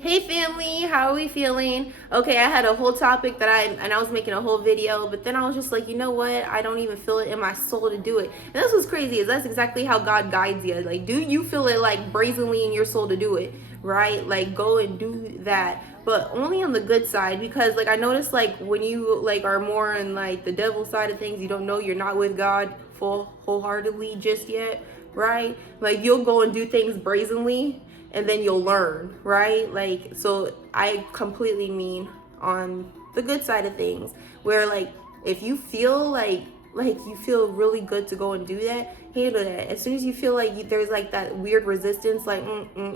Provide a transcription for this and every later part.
Hey family, how are we feeling? Okay, I had a whole topic that I was making a whole video, but then I was just like, you know what? I don't even feel it in my soul to do it. And that's what's crazy is that's exactly how God guides you. Like, do you feel it like brazenly in your soul to do it? Right? Like go and do that. But only on the good side, because like I noticed like when you like are more in like the devil side of things, you don't know you're not with God wholeheartedly just yet, right? Like you'll go and do things brazenly and then you'll learn, right? Like, so I completely mean on the good side of things, where like if you feel like you feel really good to go and do that, handle that. As soon as you feel like there's like that weird resistance, like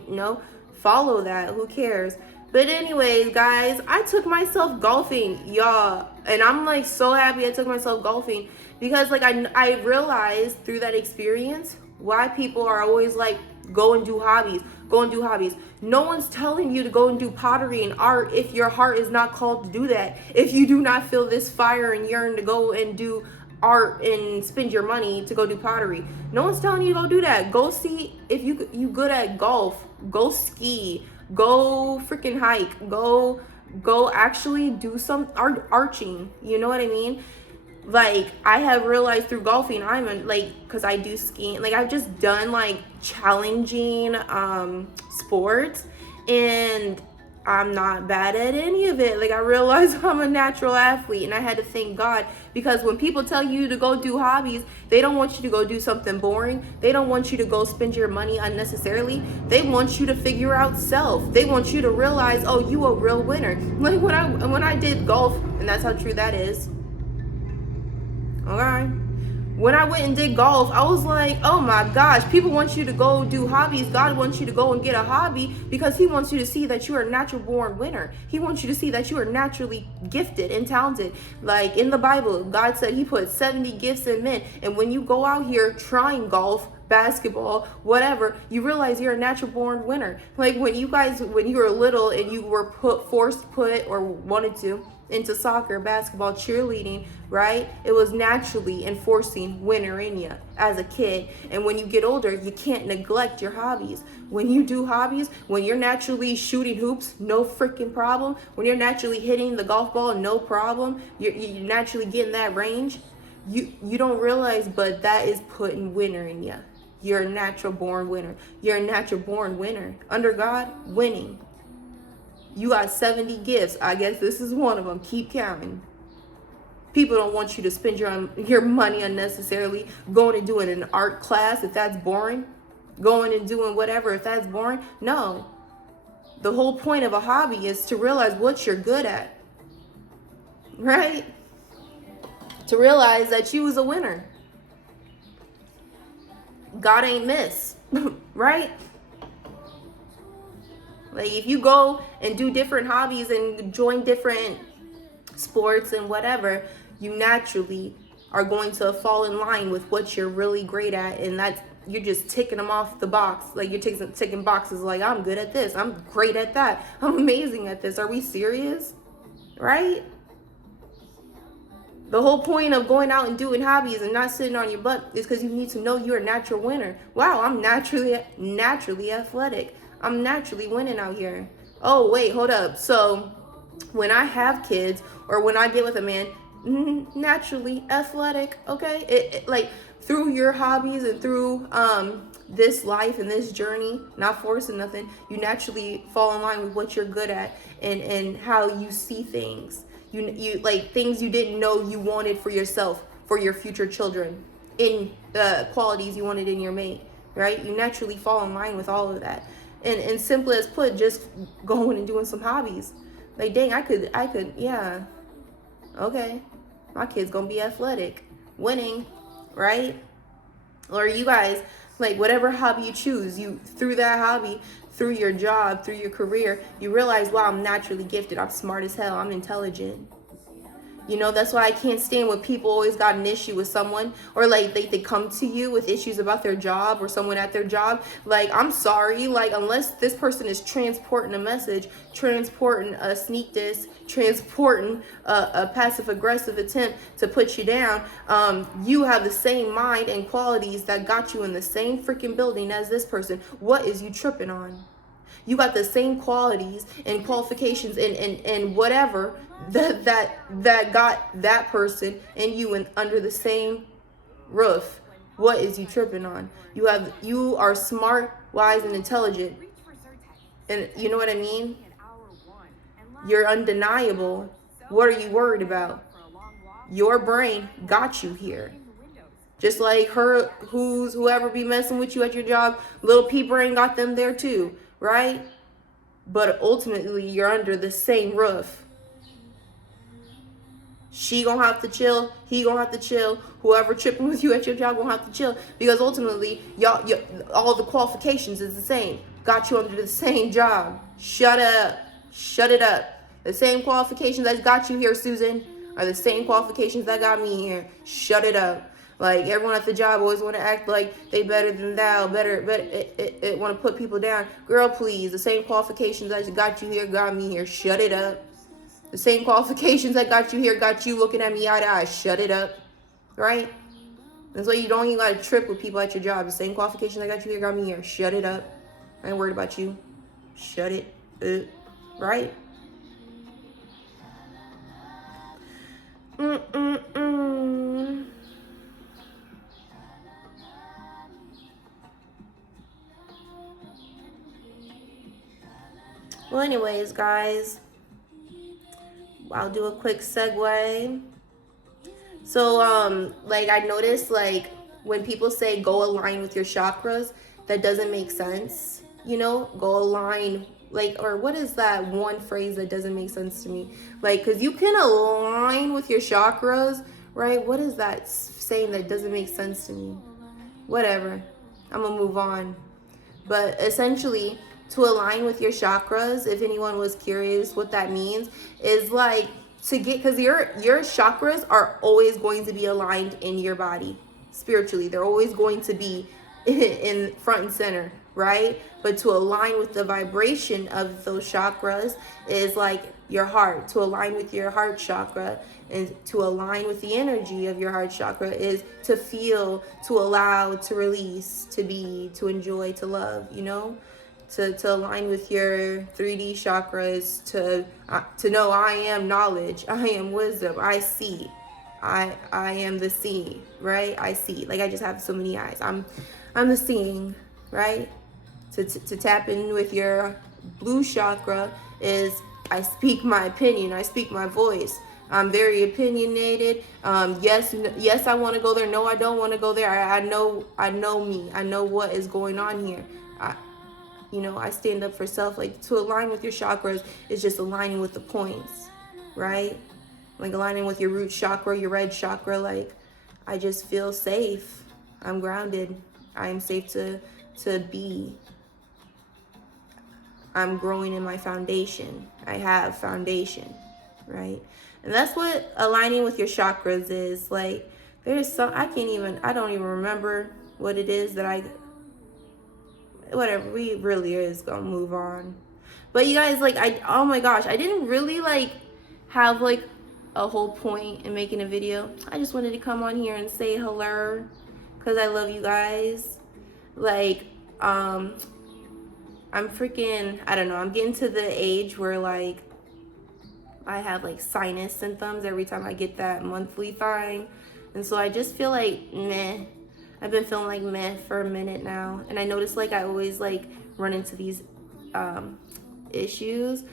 no, follow that. Who cares? But anyways, guys, I took myself golfing, y'all, and I'm like so happy I took myself golfing because like I realized through that experience why people are always like go and do hobbies, go and do hobbies. No one's telling you to go and do pottery and art if your heart is not called to do that. If you do not feel this fire and yearn to go and do art and spend your money to go do pottery, no one's telling you to go do that. Go see if you good at golf. Go ski. Go freaking hike. Go actually do some arching. You know what I mean? Like I have realized through golfing I'm like because I do skiing, like I've just done like challenging sports, and I'm not bad at any of it. Like I realized I'm a natural athlete, and I had to thank God, because when people tell you to go do hobbies, they don't want you to go do something boring. They don't want you to go spend your money unnecessarily. They want you to figure out self. They want you to realize, oh, you a real winner. Like when I did golf, and that's how true that is. Okay. When I went and did golf, I was like, oh my gosh, people want you to go do hobbies. God wants you to go and get a hobby because He wants you to see that you are a natural born winner. He wants you to see that you are naturally gifted and talented. Like in the Bible, God said He put 70 gifts in men. And when you go out here trying golf, basketball, whatever, you realize you're a natural born winner. Like when you were little and you were forced or wanted to into soccer, basketball, cheerleading, right? It was naturally enforcing winner in you as a kid. And when you get older, you can't neglect your hobbies. When you do hobbies, when you're naturally shooting hoops, no freaking problem. When you're naturally hitting the golf ball, no problem. You're naturally getting that range. You don't realize, but that is putting winner in you. You're a natural born winner. You're a natural born winner. Under God, winning. You got 70 gifts. I guess this is one of them. Keep counting. People don't want you to spend your money unnecessarily going and doing an art class if that's boring. Going and doing whatever if that's boring. No. The whole point of a hobby is to realize what you're good at. Right? To realize that you was a winner. God ain't miss. Right? Like if you go and do different hobbies and join different sports and whatever, you naturally are going to fall in line with what you're really great at, and that's you're just ticking them off the box. Like you're ticking boxes like I'm good at this, I'm great at that, I'm amazing at this. Are we serious? Right? The whole point of going out and doing hobbies and not sitting on your butt is because you need to know you're a natural winner. Wow, I'm naturally athletic. I'm naturally winning out here. Oh, wait, hold up. So when I have kids or when I get with a man, naturally athletic, okay? It like through your hobbies and through this life and this journey, not forcing nothing, you naturally fall in line with what you're good at and how you see things. You like things you didn't know you wanted for yourself, for your future children, in qualities you wanted in your mate, right? You naturally fall in line with all of that. And simple as put, just going and doing some hobbies. Like, dang, I could, yeah. Okay. My kid's gonna be athletic. Winning, right? Or you guys, like whatever hobby you choose, you through that hobby, through your job, through your career, you realize, wow, I'm naturally gifted. I'm smart as hell. I'm intelligent. You know, that's why I can't stand when people always got an issue with someone, or like they come to you with issues about their job or someone at their job. Like, I'm sorry, like unless this person is transporting a message, transporting a sneak diss, transporting a passive aggressive attempt to put you down, you have the same mind and qualities that got you in the same freaking building as this person. What is you tripping on? You got the same qualities and qualifications and whatever that got that person and you under the same roof. What is you tripping on? You are smart, wise, and intelligent. And you know what I mean? You're undeniable. What are you worried about? Your brain got you here. Just like whoever be messing with you at your job, little P brain got them there too, right? But ultimately, you're under the same roof. She gonna have to chill. He gonna have to chill. Whoever tripping with you at your job gonna have to chill, because ultimately, y'all all the qualifications is the same. Got you under the same job. Shut up. Shut it up. The same qualifications that got you here, Susan, are the same qualifications that got me here. Shut it up. Like, everyone at the job always want to act like they better than thou, it want to put people down. Girl, please, the same qualifications that got you here got me here. Shut it up. The same qualifications that got you here got you looking at me eye to eye. Shut it up. Right? That's why you don't even got to trip with people at your job. The same qualifications that got you here got me here. Shut it up. I ain't worried about you. Shut it up. Right? Well, anyways, guys, I'll do a quick segue. So, like, I noticed, like, when people say go align with your chakras, that doesn't make sense. You know, go align, like, or what is that one phrase that doesn't make sense to me? Like, because you can align with your chakras, right? What is that saying that doesn't make sense to me? Whatever. I'm going to move on. But essentially, to align with your chakras, if anyone was curious what that means, is like to get, because your chakras are always going to be aligned in your body spiritually. They're always going to be in front and center, right? But to align with the vibration of those chakras is like your heart. To align with your heart chakra and to align with the energy of your heart chakra is to feel, to allow, to release, to be, to enjoy, to love, you know? To align with your 3D chakras, to know I am knowledge, I am wisdom, I see, I am the seeing, right? I see, like I just have so many eyes. I'm the seeing, right? To tap in with your blue chakra is I speak my opinion, I speak my voice. I'm very opinionated. Yes, I want to go there. No, I don't want to go there. I know me. I know what is going on here. I stand up for self. Like, to align with your chakras is just aligning with the points, right? Like aligning with your root chakra, your red chakra. Like, I just feel safe. I'm grounded. I'm safe to be. I'm growing in my foundation. I have foundation, right? And that's what aligning with your chakras is. Like, there's I don't even remember what it is that whatever, we really is gonna move on. But you guys, like, oh my gosh, I didn't really like have like a whole point in making a video. I just wanted to come on here and say hello because I love you guys. Like, I'm freaking, I don't know, I'm getting to the age where like I have like sinus symptoms every time I get that monthly thing, and so I just feel like meh. I've been feeling like meh for a minute now. And I noticed like I always like run into these issues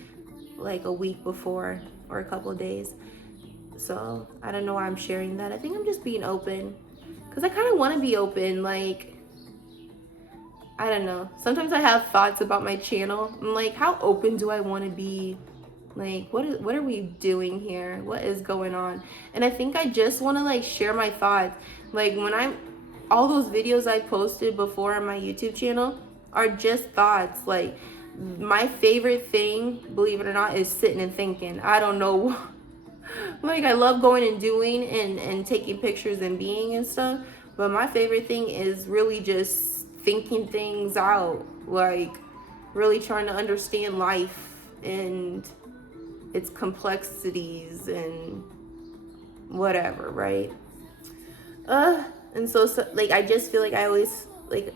like a week before or a couple of days. So I don't know why I'm sharing that. I think I'm just being open because I kind of want to be open. Like, I don't know. Sometimes I have thoughts about my channel. I'm like, how open do I want to be? Like, what are we doing here? What is going on? And I think I just want to like share my thoughts. Like, all those videos I posted before on my YouTube channel are just thoughts. Like, my favorite thing, believe it or not, is sitting and thinking. I don't know. Like, I love going and doing and taking pictures and being and stuff. But my favorite thing is really just thinking things out. Like, really trying to understand life and its complexities and whatever, right? And so like, I just feel like I always, like,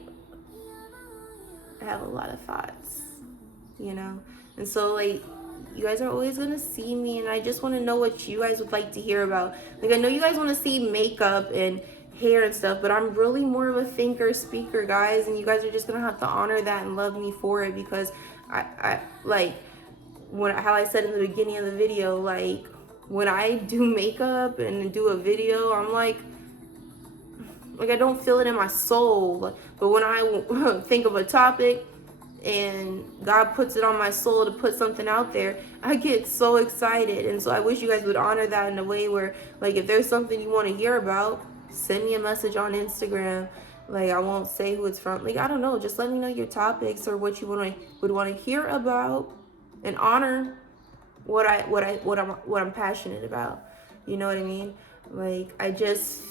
I have a lot of thoughts. you know? And so, like, you guys are always gonna see me, and I just want to know what you guys would like to hear about. Like, I know you guys want to see makeup and hair and stuff, but I'm really more of a thinker, speaker, guys, and you guys are just gonna have to honor that and love me for it, because I like, how I said in the beginning of the video, like, when I do makeup and do a video, I'm like I don't feel it in my soul. But when I think of a topic and God puts it on my soul to put something out there, I get so excited. And so I wish you guys would honor that in a way where, like, if there's something you want to hear about, send me a message on Instagram. Like, I won't say who it's from. Like, I don't know. Just let me know your topics or what you would want to hear about, and honor what I'm passionate about. You know what I mean? Like, it just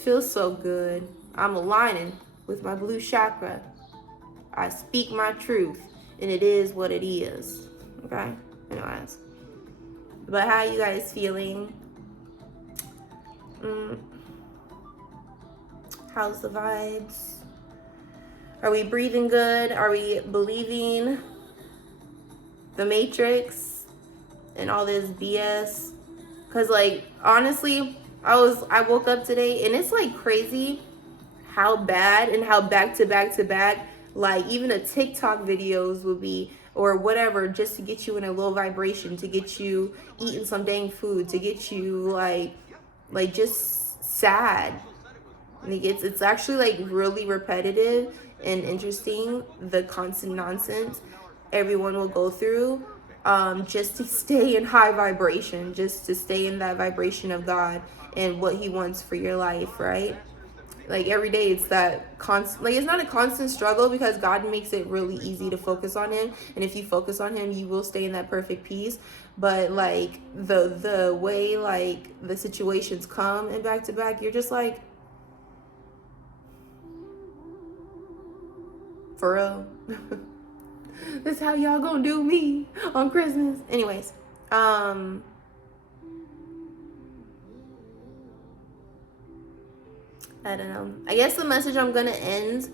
feels so good. I'm aligning with my blue chakra. I speak my truth, and it is what it is. Okay? Anyways. But how you guys feeling? How's the vibes? Are we breathing good? Are we believing the Matrix and all this BS? Because, like, honestly, I woke up today, and it's like crazy how bad and how back to back, like, even a TikTok videos will be, or whatever, just to get you in a low vibration, to get you eating some dang food, to get you like just sad. Like, it's actually like really repetitive and interesting, the constant nonsense everyone will go through, just to stay in high vibration, just to stay in that vibration of God and what he wants for your life, right? Like, every day it's that constant, like, it's not a constant struggle, because God makes it really easy to focus on him, and if you focus on him, you will stay in that perfect peace. But, like, the way, like, the situations come in back to back, you're just like, for real? That's how y'all gonna do me on Christmas? Anyways, I don't know. I guess the message I'm gonna end,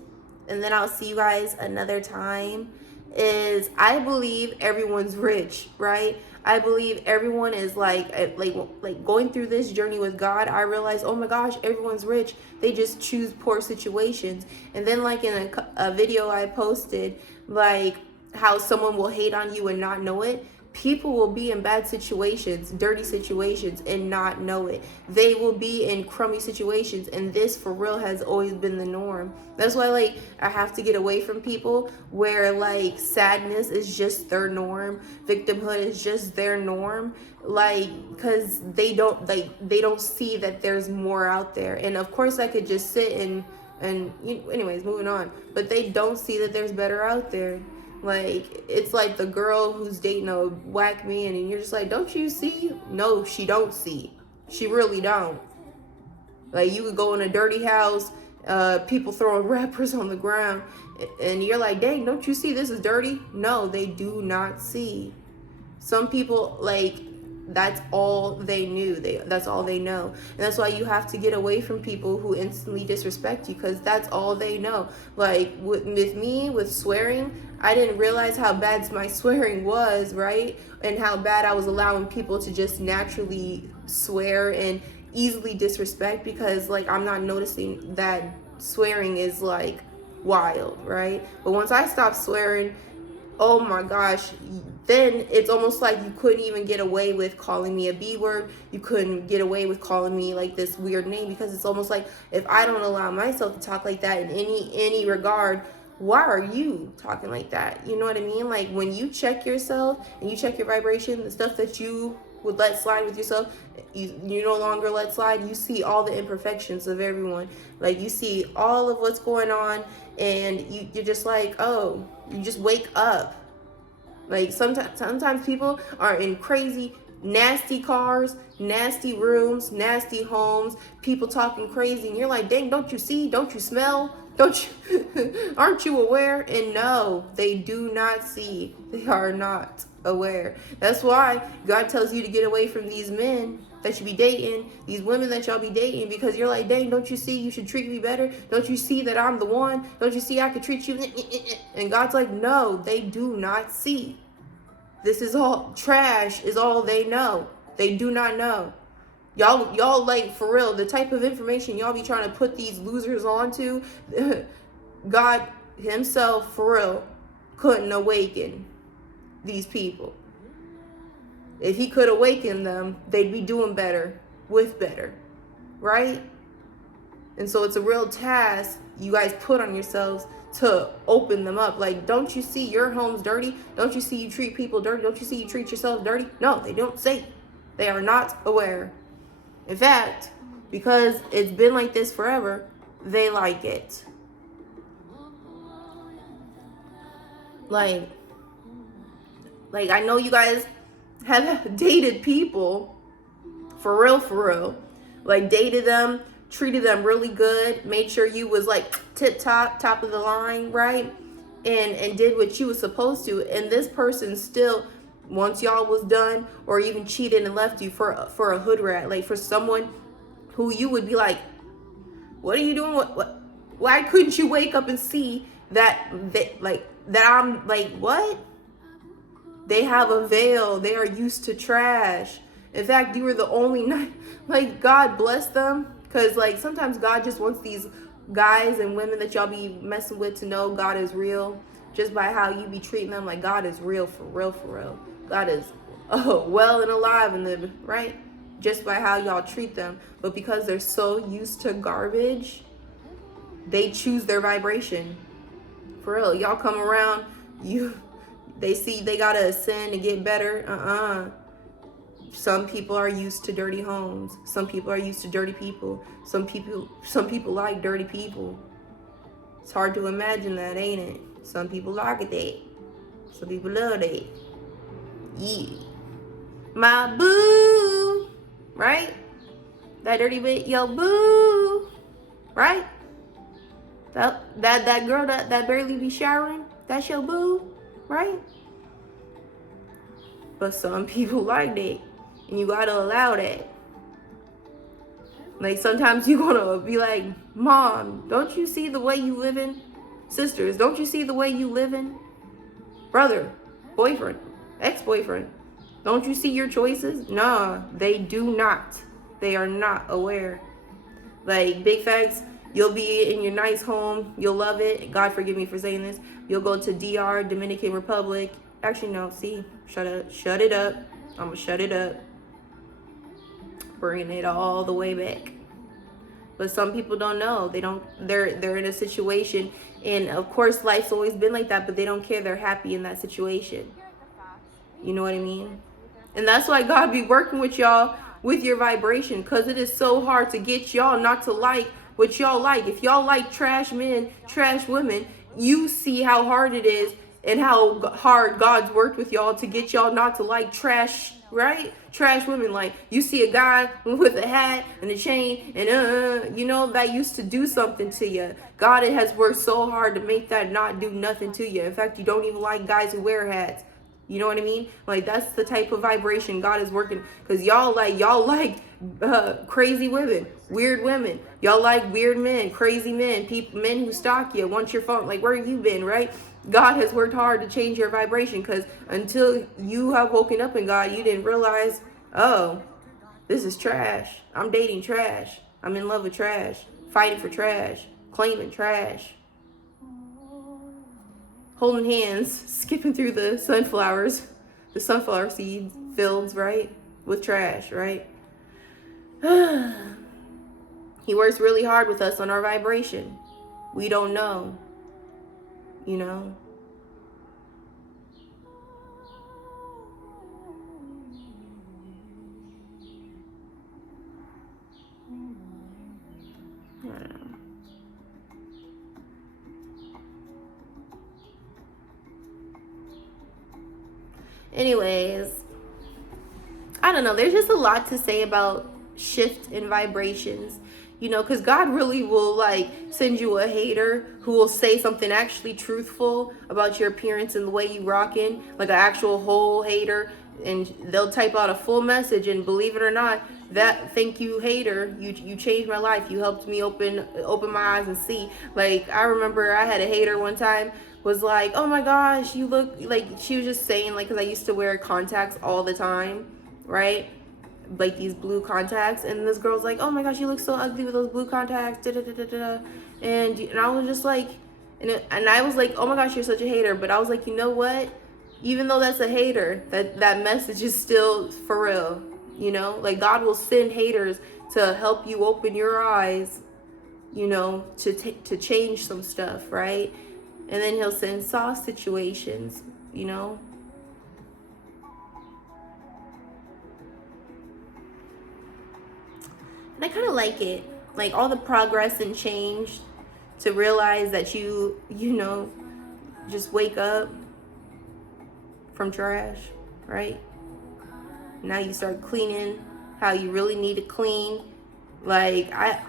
and then I'll see you guys another time, is I believe everyone's rich, right? I believe everyone is like going through this journey with God. I realize, oh my gosh, everyone's rich. They just choose poor situations. And then, like, in a video I posted, like, how someone will hate on you and not know it. People will be in bad situations, dirty situations, and not know it. They will be in crummy situations, and this, for real, has always been the norm. That's why, like, I have to get away from people where, like, sadness is just their norm, victimhood is just their norm, like, because they don't see that there's more out there. And of course I could just sit and anyways, moving on, but they don't see that there's better out there. Like, it's like the girl who's dating a whack man, and you're just like, don't you see? No, she don't see. She really don't. Like, you could go in a dirty house, people throwing wrappers on the ground, and you're like, dang, don't you see this is dirty? No, they do not see. Some people, like, that's all they knew. That's all they know. And that's why you have to get away from people who instantly disrespect you, because that's all they know. Like, with me, with swearing, I didn't realize how bad my swearing was, right? And how bad I was allowing people to just naturally swear and easily disrespect, because, like, I'm not noticing that swearing is, like, wild, right? But once I stopped swearing, oh my gosh, then it's almost like you couldn't even get away with calling me a B word. You couldn't get away with calling me, like, this weird name, because it's almost like, if I don't allow myself to talk like that in any regard, why are you talking like that? You know what I mean? Like, when you check yourself and you check your vibration, the stuff that you would let slide with yourself, you no longer let slide. You see all the imperfections of everyone. Like, you see all of what's going on, and you're just like, oh, you just wake up. Like, sometimes people are in crazy, nasty cars, nasty rooms, nasty homes, people talking crazy, and you're like, dang, don't you see? Don't you smell? Don't you, aren't you aware? And no, they do not see. They are not aware. That's why God tells you to get away from these men that you be dating, these women that y'all be dating, because you're like, dang, don't you see you should treat me better? Don't you see that I'm the one? Don't you see I could treat you? And God's like, no, they do not see. This is all trash, is all they know. They do not know. Y'all like, for real, the type of information y'all be trying to put these losers onto, God himself, for real, couldn't awaken these people. If he could awaken them, they'd be doing better with better, right? And so it's a real task you guys put on yourselves to open them up. Like, don't you see your home's dirty? Don't you see you treat people dirty? Don't you see you treat yourself dirty? No, they don't say. They are not aware. In fact, because it's been like this forever, they like it. Like I know you guys have dated people, for real, like dated them, treated them really good, made sure you was like top of the line, right? And did what you was supposed to. And this person still, once y'all was done, or even cheated and left you for a hood rat, like for someone who you would be like, what are you doing? What? Why couldn't you wake up and see that I'm like, what? They have a veil. They are used to trash. In fact, you were the only like, God bless them. Because like sometimes God just wants these guys and women that y'all be messing with to know God is real. Just by how you be treating them, like God is real, for real. God is well and alive in them, right? Just by how y'all treat them. But because they're so used to garbage, they choose their vibration. For real, y'all come around, they see they gotta ascend to get better. Some people are used to dirty homes. Some people are used to dirty people. Some people like dirty people. It's hard to imagine that, ain't it? Some people like it. Some people love it. Yeah. My boo. Right? That dirty bit, yo boo. Right? That girl that barely be showering, that's your boo, right? But some people like that, and you gotta allow that. Like sometimes you gonna be like, Mom, don't you see the way you living? Sisters, don't you see the way you living? Brother, boyfriend, ex-boyfriend, don't you see your choices? Nah, they do not. They are not aware. Like, big facts, you'll be in your nice home, you'll love it. God forgive me for saying this. You'll go to DR, Dominican Republic. Actually, no, see, shut it up. I'm gonna shut it up. Bringing it all the way back. But some people don't know. They're in a situation, and of course life's always been like that, but they don't care. They're happy in that situation. You know what I mean? And that's why God be working with y'all with your vibration, because it is so hard to get y'all not to like what y'all like. If y'all like trash men, trash women, you see how hard it is and how hard God's worked with y'all to get y'all not to like trash, right? Trash women. Like, you see a guy with a hat and a chain and you know, that used to do something to you. God has worked so hard to make that not do nothing to you. In fact, you don't even like guys who wear hats. You know what I mean? Like, that's the type of vibration God is working. Because y'all like crazy women, weird women. Y'all like weird men, crazy men, men who stalk you, want your phone. Like, where have you been, right? God has worked hard to change your vibration, because until you have woken up in God, you didn't realize, oh, this is trash. I'm dating trash. I'm in love with trash. Fighting for trash. Claiming trash. Holding hands, skipping through the sunflower seed fields, right? With trash, right? He works really hard with us on our vibration. We don't know, you know? Anyways, I don't know. There's just a lot to say about shift in vibrations. You know, because God really will like send you a hater who will say something actually truthful about your appearance and the way you rocking, like an actual whole hater, and they'll type out a full message, and believe it or not, that thank you hater, you changed my life. You helped me open my eyes and see. Like, I remember I had a hater one time was like, oh my gosh, you look like, she was just saying, like, because I used to wear contacts all the time, right? Like these blue contacts, and this girl's like, oh my gosh, you look so ugly with those blue contacts, da da da da da. And I was just like, and I was like, oh my gosh, you're such a hater. But I was like, you know what, even though that's a hater, that message is still for real. You know, like, God will send haters to help you open your eyes, you know, to change some stuff, right? And then he'll send sauce situations, you know. And I kind of like it, like all the progress and change, to realize that you know, just wake up from trash, right? Now you start cleaning how you really need to clean. I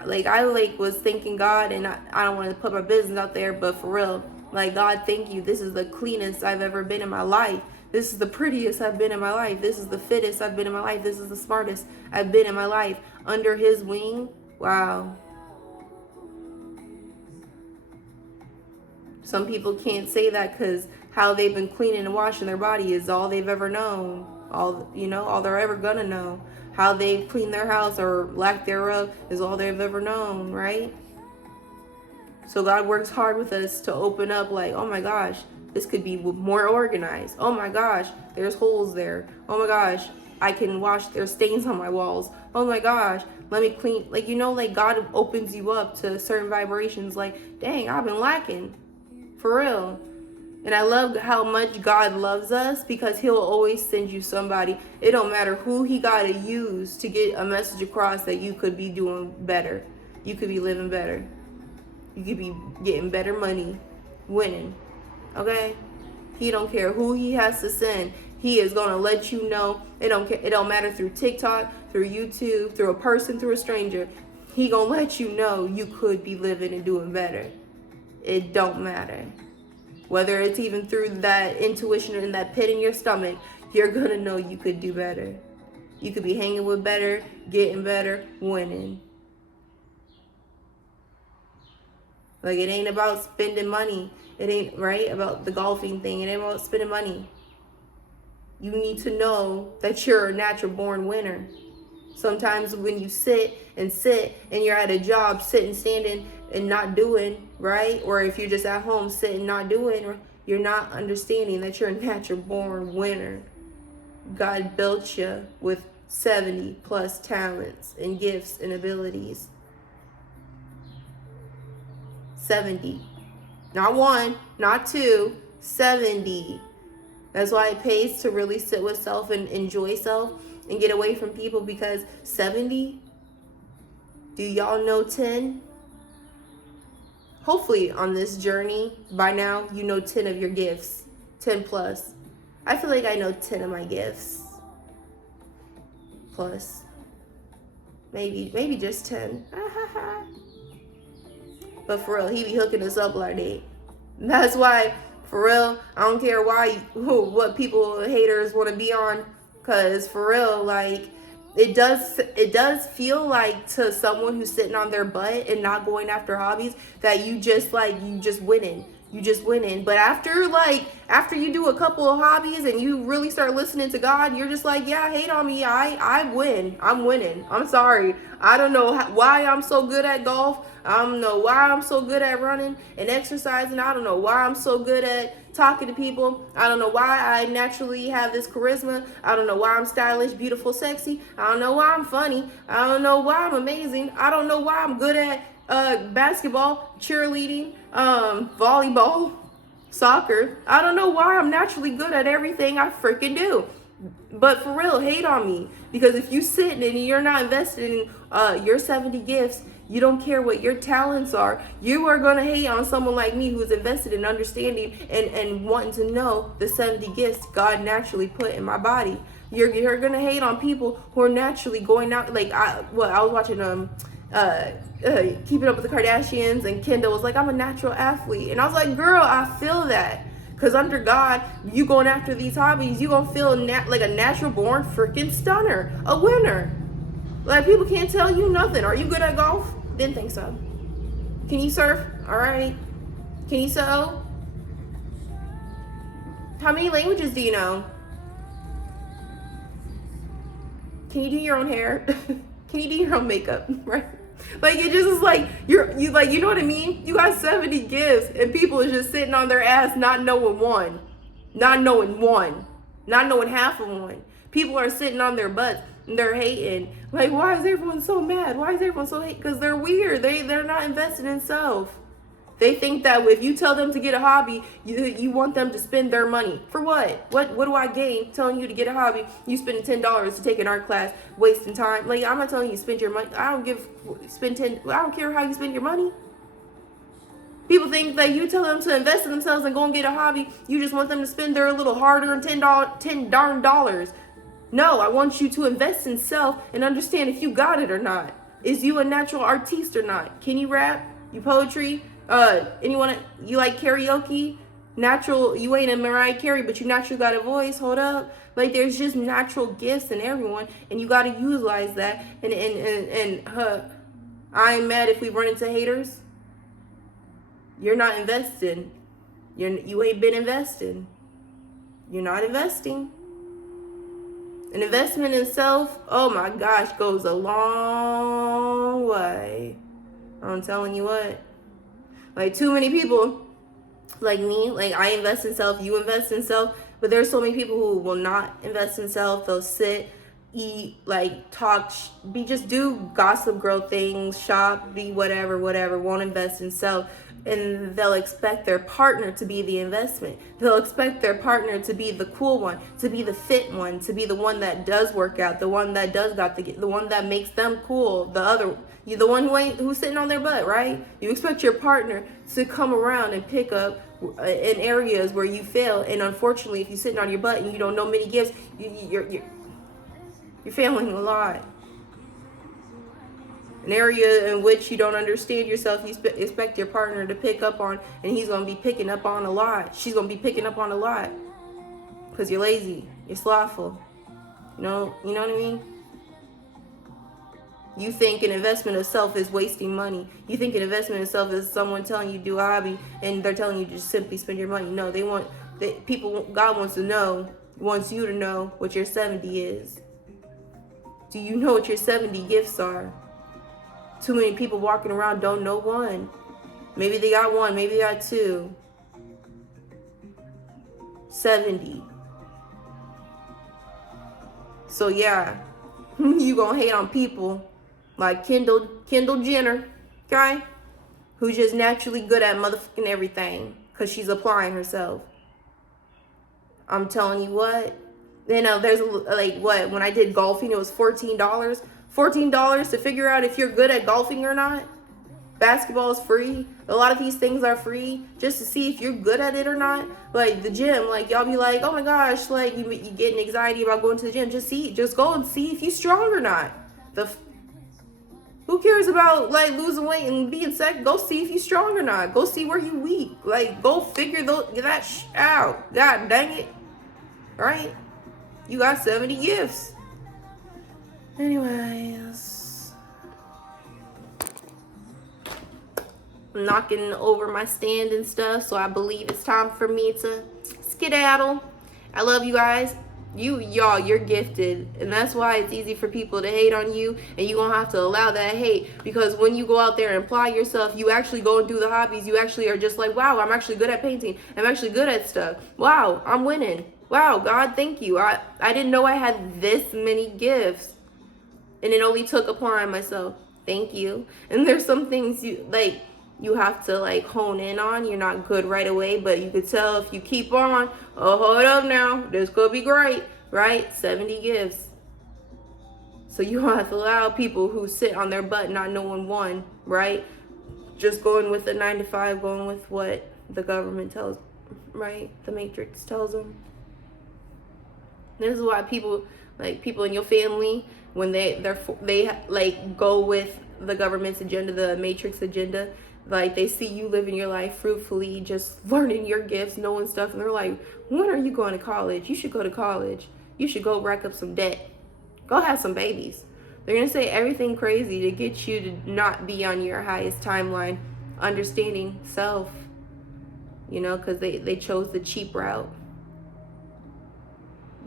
was thanking God, and I don't want to put my business out there, but for real, like, God, thank you. This is the cleanest I've ever been in my life. This is the prettiest I've been in my life. This is the fittest I've been in my life. This is the smartest I've been in my life. Under his wing, wow. Some people can't say that because how they've been cleaning and washing their body is all they've ever known. All they're ever gonna know. How they've cleaned their house or lack thereof is all they've ever known, right? So God works hard with us to open up, like, oh my gosh, this could be more organized. Oh my gosh, there's holes there. Oh my gosh, I can wash, there's stains on my walls. Oh my gosh, let me clean. Like, you know, like, God opens you up to certain vibrations. Like, dang, I've been lacking. For real. And I love how much God loves us, because he'll always send you somebody. It don't matter who he got to use to get a message across that you could be doing better. You could be living better. You could be getting better money, winning. Okay? He don't care who he has to send. He is going to let you know. It don't matter through TikTok, through YouTube, through a person, through a stranger. He going to let you know you could be living and doing better. It don't matter. Whether it's even through that intuition in that pit in your stomach, you're going to know you could do better. You could be hanging with better, getting better, winning. Like, it ain't about spending money. It ain't, right, about the golfing thing. It ain't about spending money. You need to know that you're a natural born winner. Sometimes when you sit and you're at a job, sitting, standing, and not doing, right? Or if you're just at home sitting, not doing, you're not understanding that you're a natural born winner. God built you with 70 plus talents and gifts and abilities. 70. Not one, not two, 70. That's why it pays to really sit with self and enjoy self and get away from people, because 70, do y'all know 10? Hopefully on this journey, by now, you know 10 of your gifts. 10 plus. I feel like I know 10 of my gifts. Plus. Maybe just 10. But for real, he be hooking us up like that. That's why, for real, I don't care what people, haters, want to be on. Because for real, like, it does feel like, to someone who's sitting on their butt and not going after hobbies, that you just winning. You just winning. But after you do a couple of hobbies and you really start listening to God, you're just like, yeah, hate on me. I win. I'm winning. I'm sorry. I don't know why I'm so good at golf. I don't know why I'm so good at running and exercising. I don't know why I'm so good at talking to people. I don't know why I naturally have this charisma. I don't know why I'm stylish, beautiful, sexy. I don't know why I'm funny. I don't know why I'm amazing. I don't know why I'm good at basketball, cheerleading, volleyball, soccer. I don't know why I'm naturally good at everything I freaking do. But for real, hate on me. Because if you sit and you're not invested in your 70 gifts, you don't care what your talents are, you are going to hate on someone like me who's invested in understanding and wanting to know the 70 gifts God naturally put in my body. You're going to hate on people who are naturally going out. Like, I was watching Keeping Up with the Kardashians, and Kendall was like, I'm a natural athlete. And I was like, girl, I feel that. Because under God, you going after these hobbies, you going to feel like a natural born freaking stunner, a winner. Like, people can't tell you nothing. Are you good at golf? Didn't think so. Can you surf? All right. Can you sew? How many languages do you know? Can you do your own hair? Can you do your own makeup? Right? Like, it just is like, you like, you know what I mean? You got 70 gifts and people are just sitting on their ass not knowing one. Not knowing one. Not knowing half of one. People are sitting on their butts and they're hating. Like, why is everyone so mad? Why is everyone so hate? Because they're weird. They're not invested in self. They think that if you tell them to get a hobby, you want them to spend their money. For what? What do I gain telling you to get a hobby? You spend $10 to take an art class, wasting time. Like, I'm not telling you to spend your money. I don't care how you spend your money. People think that you tell them to invest in themselves and go and get a hobby, you just want them to spend their little hard-earned $10 darn dollars. No, I want you to invest in self and understand if you got it or not. Is you a natural artiste or not? Can you rap? You poetry? Anyone, you like karaoke? Natural, you ain't a Mariah Carey, but you naturally got a voice. Hold up. Like, there's just natural gifts in everyone, and you got to utilize that. And I ain't mad if we run into haters. You're not investing. You ain't been investing. You're not investing. An investment in self, oh my gosh, goes a long way. I'm telling you what. Like, too many people like me, like, I invest in self, you invest in self, but there's so many people who will not invest in self. They'll sit, eat, like, talk, just do gossip girl things, shop, be whatever, won't invest in self. And they'll expect their partner to be the investment. They'll expect their partner to be the cool one, to be the fit one, to be the one that does work out, the one that does the one that makes them cool, the one who's sitting on their butt, right? You expect your partner to come around and pick up in areas where you fail. And unfortunately, if you're sitting on your butt and you don't know many gifts, you're failing a lot. An area in which you don't understand yourself, you expect your partner to pick up on, and he's going to be picking up on a lot. She's going to be picking up on a lot. Because you're lazy. You're slothful. You know what I mean? You think an investment of self is wasting money. You think an investment of self is someone telling you to do a hobby, and they're telling you to just simply spend your money. No, God wants you to know what your 70 is. Do you know what your 70 gifts are? Too many people walking around don't know one. Maybe they got one, maybe they got two. 70. So yeah, you gonna hate on people like Kendall Jenner, okay? Who's just naturally good at motherfucking everything because she's applying herself. I'm telling you what. There's like what, when I did golfing, it was $14. $14 to figure out if you're good at golfing or not. Basketball is free. A lot of these things are free just to see if you're good at it or not. Like the gym, like y'all be like, oh my gosh, like you getting anxiety about going to the gym. Just go and see if you're strong or not. Who cares about like losing weight and being sick? Go see if you're strong or not. Go see where you weak. Like, go figure that out. God dang it. Right? You got 70 gifts. Anyways, I'm knocking over my stand and stuff, so I believe it's time for me to skedaddle. I love you guys. You're gifted, and that's why it's easy for people to hate on you, and you're gonna have to allow that hate, because when you go out there and apply yourself, you actually go and do the hobbies, you actually are just like, wow, I'm actually good at painting, I'm actually good at stuff, wow, I'm winning, wow, God, thank you. I didn't know I had this many gifts. And it only took applying myself. Thank you. And there's some things you have to like hone in on. You're not good right away, but you could tell if you keep on. Oh, hold up now. This could be great, right? 70 gifts. So you don't have to allow people who sit on their butt not knowing one, right? Just going with the 9 to 5, going with what the government tells, right? The Matrix tells them. This is why people, like people in your family, when they like go with the government's agenda, the matrix agenda, like they see you living your life fruitfully, just learning your gifts, knowing stuff, and they're like, when are you going to college? You should go to college. You should go rack up some debt. Go have some babies. They're gonna say everything crazy to get you to not be on your highest timeline, understanding self, you know, because they chose the cheap route,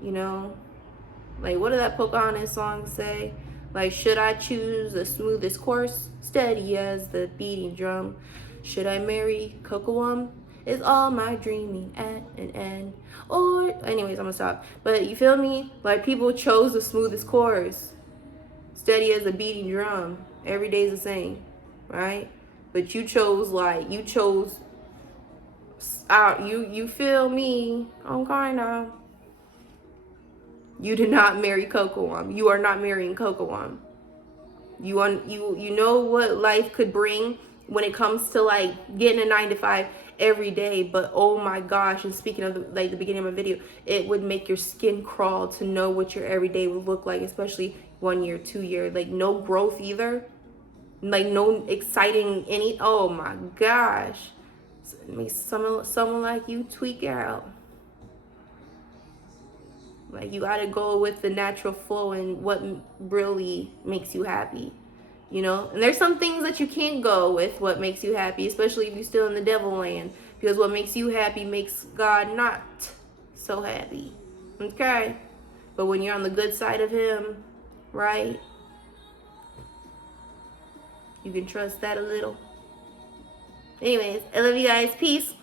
you know. Like, what did that Pocahontas song say? Like, should I choose the smoothest course, steady as the beating drum? Should I marry Kocoum? Is all my dreaming at an end? Or, anyways, I'm gonna stop. But you feel me? Like, people chose the smoothest course, steady as a beating drum. Every day's the same, right? But you chose out. You feel me? I'm kinda. You did not marry Kocoum. You are not marrying Kocoum. You know what life could bring when it comes to like getting a 9 to 5 every day, but oh my gosh, and speaking of the beginning of my video, it would make your skin crawl to know what your everyday would look like, especially 1 year, 2 year, like no growth either, like no exciting oh my gosh, it makes someone like you tweak out. Like, you gotta go with the natural flow and what really makes you happy, you know? And there's some things that you can't go with what makes you happy, especially if you're still in the devil land. Because what makes you happy makes God not so happy, okay? But when you're on the good side of him, right? You can trust that a little. Anyways, I love you guys. Peace.